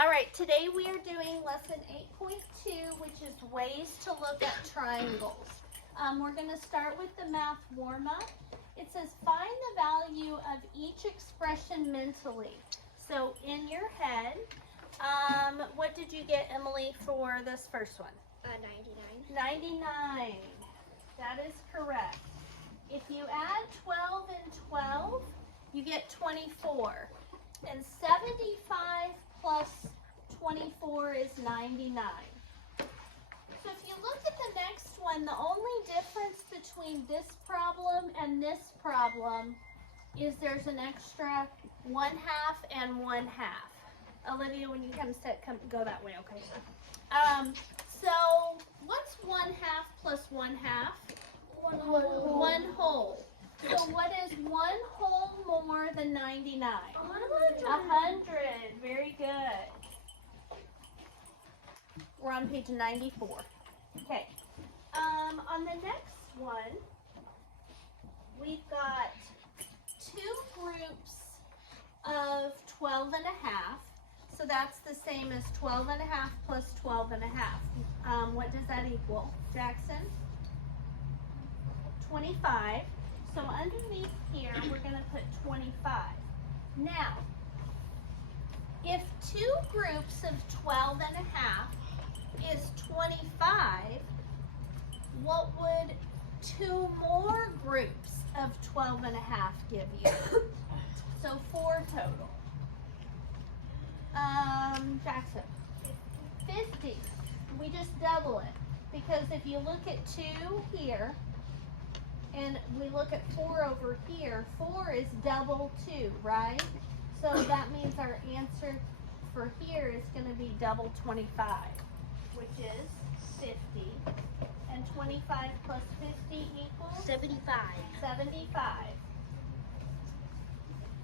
All right, today we are doing lesson 8.2, which is ways to look at triangles. We're going to start with the math warm-up. It says find the value of each expression mentally. So in your head, what did you get, Emily, for this first one? 99. 99. That is correct. If you add 12 and 12, you get 24. And 75 plus 24 is 99. So if you look at the next one, the only difference between this problem and this problem is there's an extra 1/2 and 1/2. Olivia, when you come go that way, okay? So what's 1/2 plus 1/2? 1 whole. So what is 1 whole more than 99? 100. Very good. We're on page 94. Okay. On the next one, we've got 2 groups of 12 and a half. So that's the same as 12 and a half plus 12 and a half. What does that equal, Jackson? 25. So underneath here, we're going to put 25. Now, if 2 groups of 12 and a half is 25, what would 2 more groups of 12 and a half give you? So 4 total. Jackson, 50. We just double it, because if you look at 2 here, and we look at 4 over here, 4 is double 2, right? So that means our answer for here is going to be double 25, which is 50. And 25 plus 50 equals? 75. 75.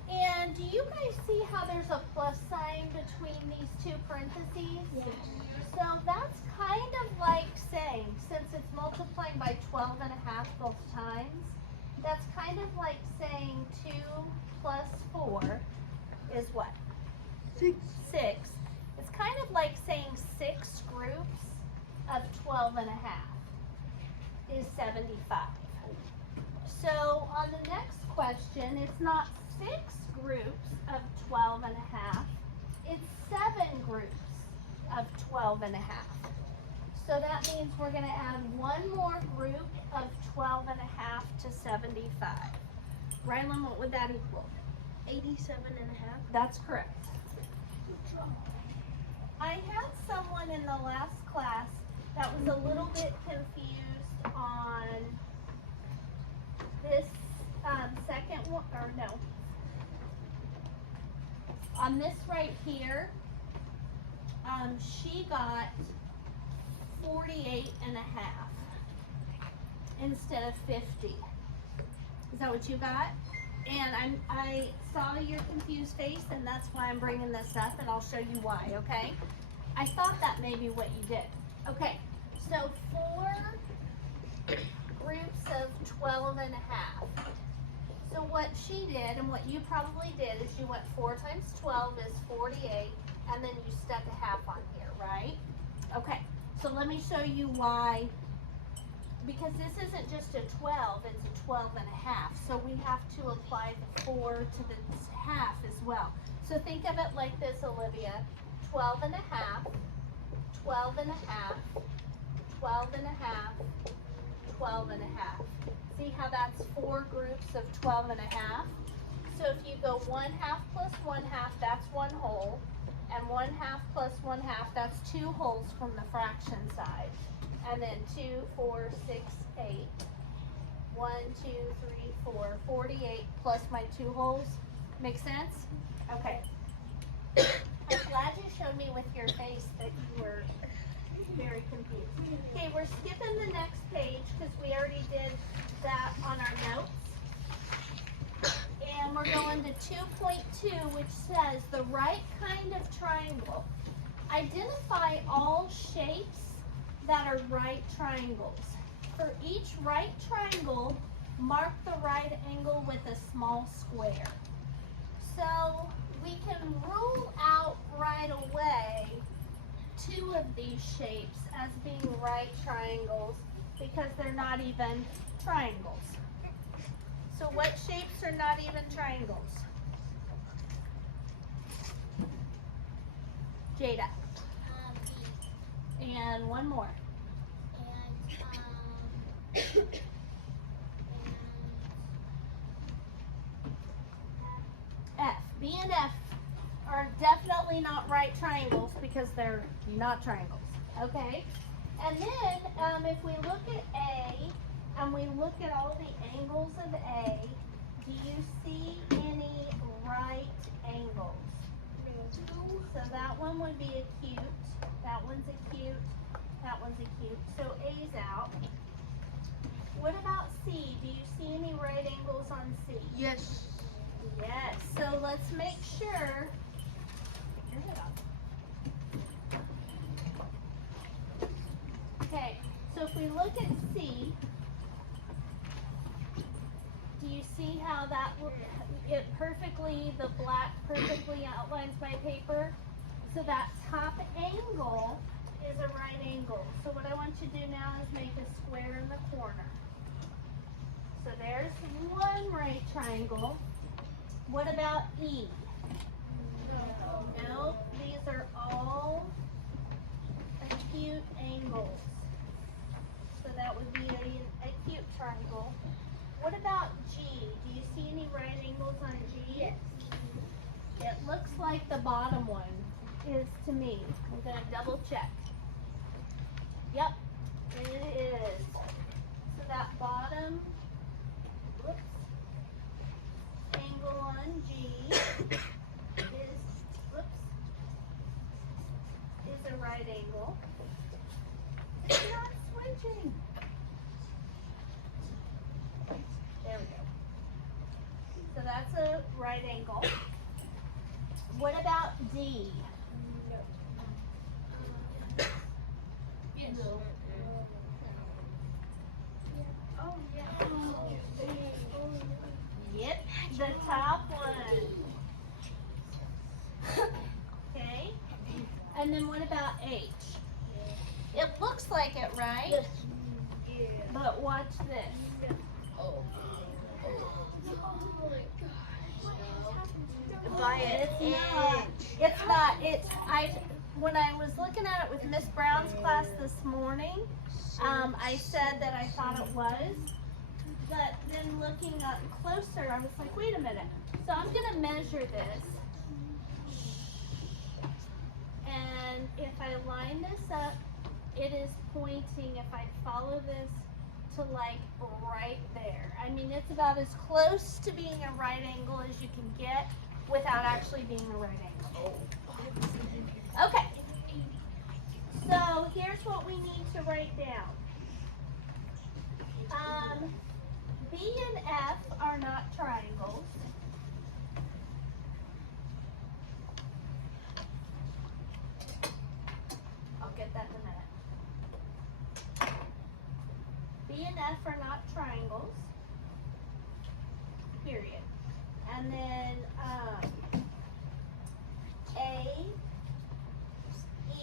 And do you guys see how there's a plus sign between these 2 parentheses? Yes. So that's kind of like saying, since it's multiplying by 12 and a half both times, that's kind of like saying 2 plus 4 is what? 6. 6. It's kind of like saying 6 groups of 12 and a half is 75. So on the next question, it's not 6 groups of 12 and a half, it's 7 groups of 12 and a half. So that means we're going to add 1 more group of 12 and a half to 75. Rylan, what would that equal? 87 and a half. That's correct. I had someone in the last class that was a little bit confused on this second one, or no, on this right here. She got 48 and a half instead of 50. Is that what you got? And I saw your confused face, and that's why I'm bringing this up, and I'll show you why, okay? I thought that may be what you did. Okay, so 4 groups of 12 and a half. So what she did, and what you probably did, is you went 4 times 12 is 48, and then you stuck a half on here, right? Okay, so let me show you why. Because this isn't just a 12, it's a 12 and a half. So we have to apply the 4 to the half as well. So think of it like this, Olivia. 12 and a half, 12 and a half, 12 and a half, 12 and a half. See how that's 4 groups of 12 and a half? So if you go 1/2 plus 1/2, that's 1 whole. And 1/2 plus 1/2, that's 2 wholes from the fraction side. And then 2, 4, 6, 8. 1, 2, 3, 4. 48 plus my 2 wholes. Make sense? Okay. I'm glad you showed me with your face that you were very confused. Okay, we're skipping the next page because we already did that on our notes. And we're going to 2.2, which says the right kind of triangle. Identify all shapes that are right triangles. For each right triangle, mark the right angle with a small square. So we can rule out right away of these shapes as being right triangles because they're not even triangles. So what shapes are not even triangles? Jada. And one more. F. B and F are definitely not right triangles because they're not triangles. Okay? And then if we look at A and we look at all the angles of A, do you see any right angles? No. So that one would be acute. That one's acute. That one's acute. So A's out. What about C? Do you see any right angles on C? Yes. Yes. So let's make sure. Okay. So if we look at C, do you see how that it perfectly, the black perfectly outlines my paper? So that top angle is a right angle. So what I want you to do now is make a square in the corner. So there's one right triangle. What about E? No, these are all acute angles. So that would be an acute triangle. What about G? Do you see any right angles on G? Yes. It looks like the bottom one is to me. I'm going to double check. Yep, it is. So that bottom angle on G is a right angle. It's not switching. There we go. So that's a right angle. What about D? Yes. Oh, yeah. Yep, the top one. Okay. And then what about H? It looks like it, right? Yes. But watch this. Oh. It's not. When I was looking at it with Miss Brown's class this morning, I said that I thought it was. But then looking up closer, I was like, wait a minute. So I'm going to measure this. And if I line this up, it is pointing, if I follow this, to like right there. I mean, it's about as close to being a right angle as you can get without actually being a right angle. Okay. So here's what we need to write down. B and F are not triangles. I'll get that in a minute. B and F are not triangles. Period. And then A, E,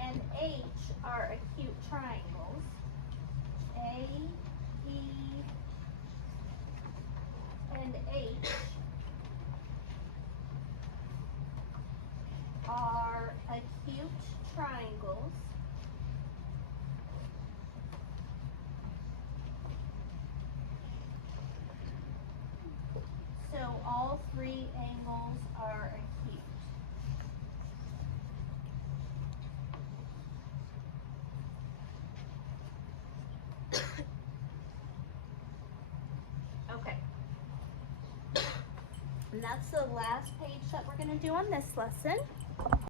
and H are acute triangles. A, E, and H are acute triangles. So all three angles are acute. Okay. And that's the last page that we're going to do on this lesson.